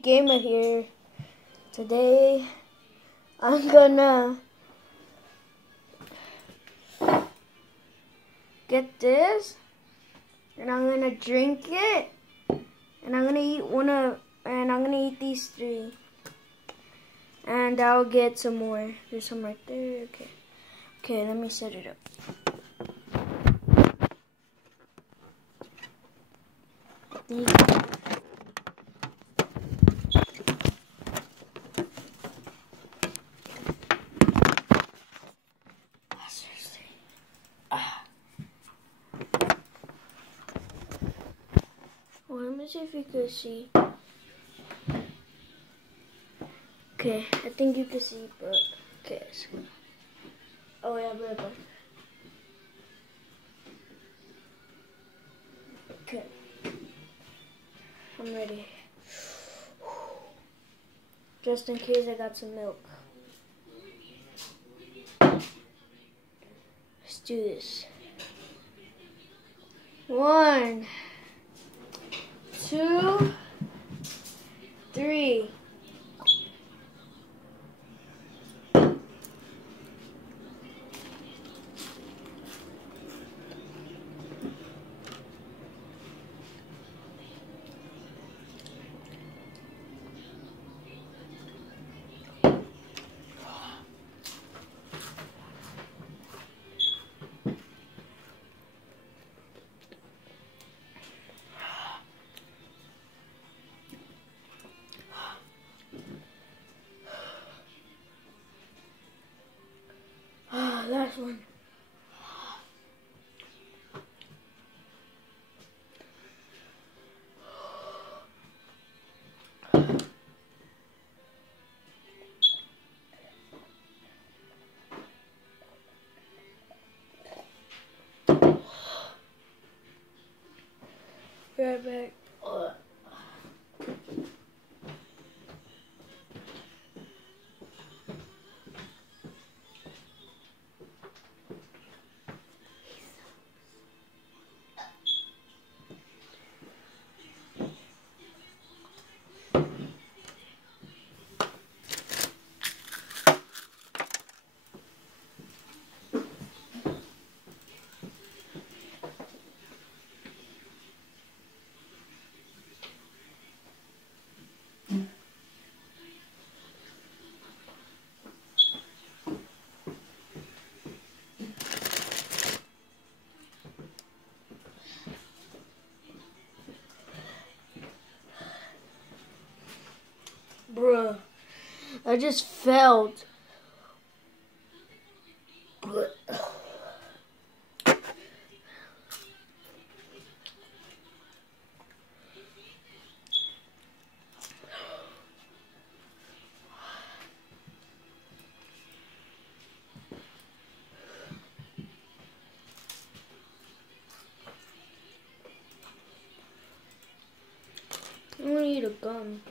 Gamer here. Today I'm gonna get this and I'm gonna drink it and I'm gonna eat these three and I'll get some more. There's some right there. Okay, let me set it up. Well, let me see if you can see. Okay, I think you can see, but okay. Oh yeah, bye. Okay, I'm ready. Just in case I got some milk. Let's do this. 1, 2, 3. Last one. Be right back. Bruh, I just felt. I want to eat a gum.